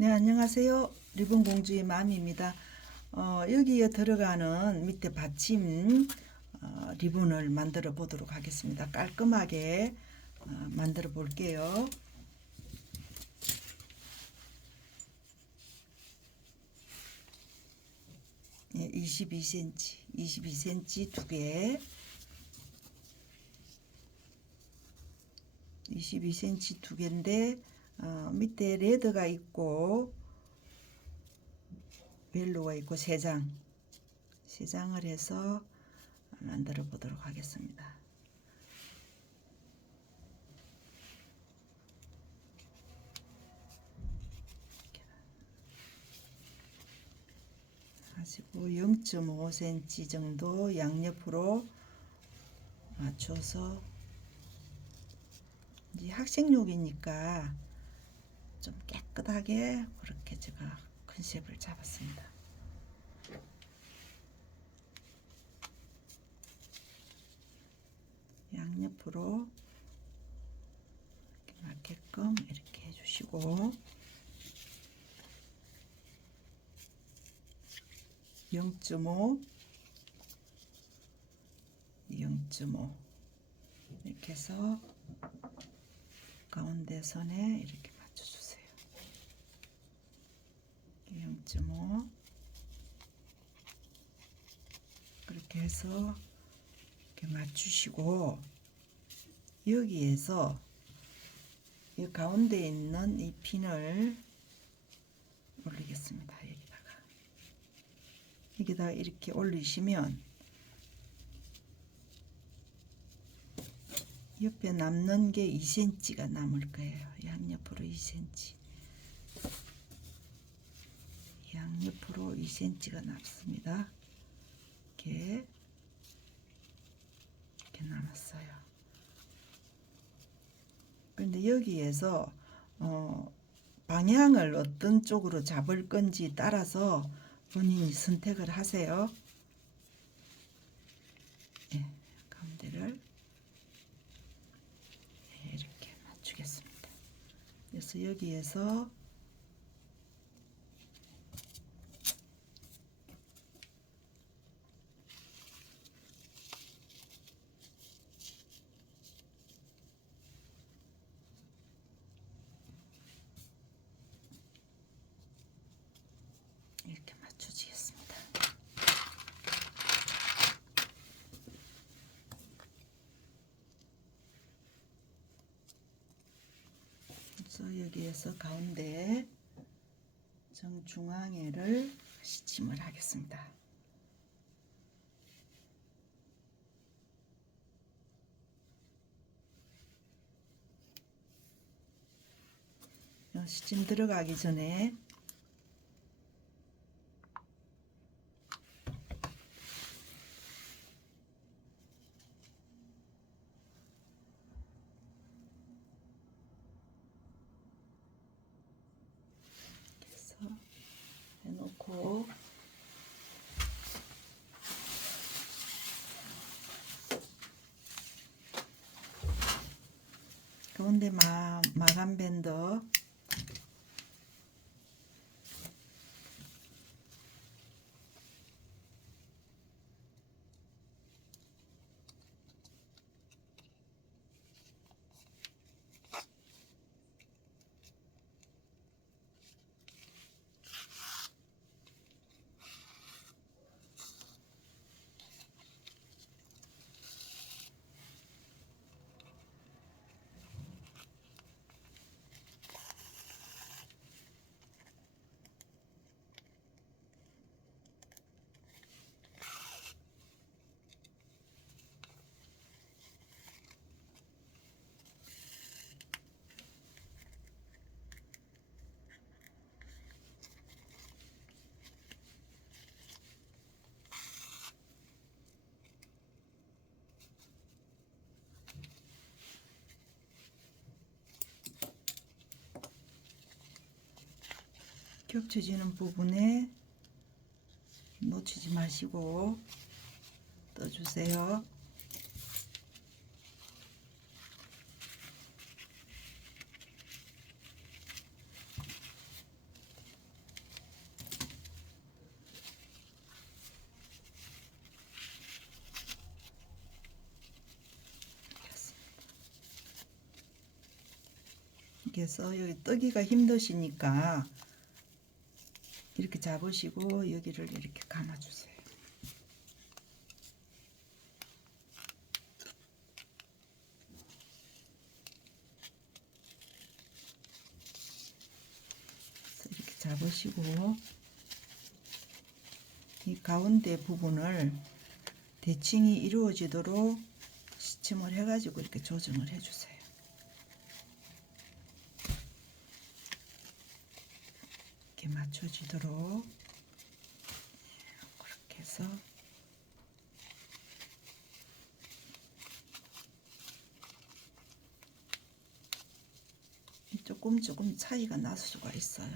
네, 안녕하세요. 리본공주의 맘입니다. 여기에 들어가는 밑에 받침 리본을 만들어 보도록 하겠습니다. 깔끔하게 만들어 볼게요. 예, 22cm 두 개, 22cm 두 개인데 밑에 레드가 있고 옐로우가 있고 세 장을 해서 만들어 보도록 하겠습니다. 가지고 0.5cm 정도 양옆으로 맞춰서, 이제 학생용이니까 좀 깨끗하게 그렇게 제가 컨셉을 잡았습니다. 양옆으로 이렇게 맞게끔 이렇게 해주시고, 0.5 이렇게 해서 가운데 선에 이렇게 맞춰주세요. 0.5 그렇게 해서 이렇게 맞추시고, 여기에서 이 가운데 있는 이 핀을 올리겠습니다. 여기다가 이렇게 올리시면 옆에 남는 게 2cm가 남을 거예요. 양옆으로 2cm, 양옆으로 2cm가 남습니다. 이렇게 남았어요. 그런데 여기에서 방향을 어떤 쪽으로 잡을 건지 따라서 본인이 선택을 하세요. 예, 가운데를 이렇게 맞추겠습니다. 그래서 여기에서 이렇게 맞춰주겠습니다. 그래서 여기에서 가운데 정중앙에를 시침을 하겠습니다. 시침 들어가기 전에 해서 해놓고, 가운데 마감 밴드 겹쳐지는 부분에 놓치지 마시고 떠주세요. 이렇게 해서 여기 뜨기가 힘드시니까 이렇게 잡으시고 여기를 이렇게 감아주세요. 이렇게 잡으시고 이 가운데 부분을 대칭이 이루어지도록 시침을 해가지고 이렇게 조정을 해주세요. 이렇게 맞춰지도록 그렇게 해서 조금 차이가 날 수가 있어요.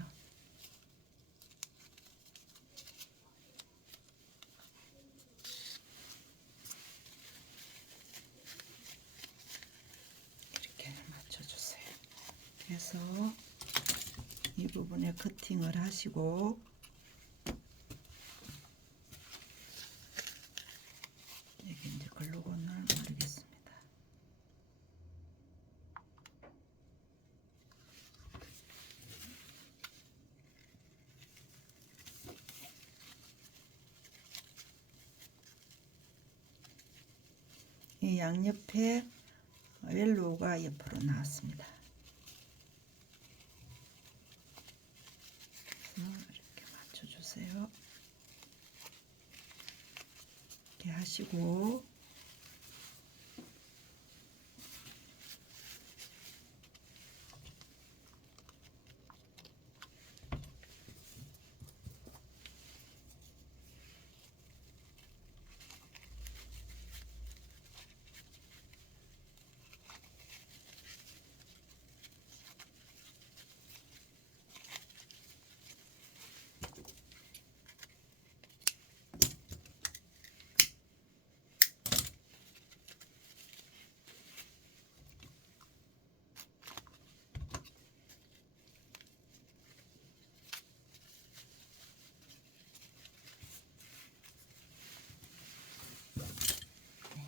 이렇게 맞춰주세요. 그래서 이 부분에 커팅을 하시고 여기 이제 글루건을 바르겠습니다. 이 양옆에 옐로우가 옆으로 나왔습니다. 이렇게 맞춰주세요. 이렇게 하시고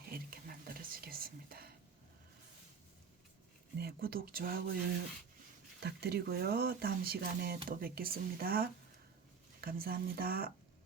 이렇게 만들어지겠습니다. 네, 구독, 좋아요 부탁드리고요. 다음 시간에 또 뵙겠습니다. 감사합니다.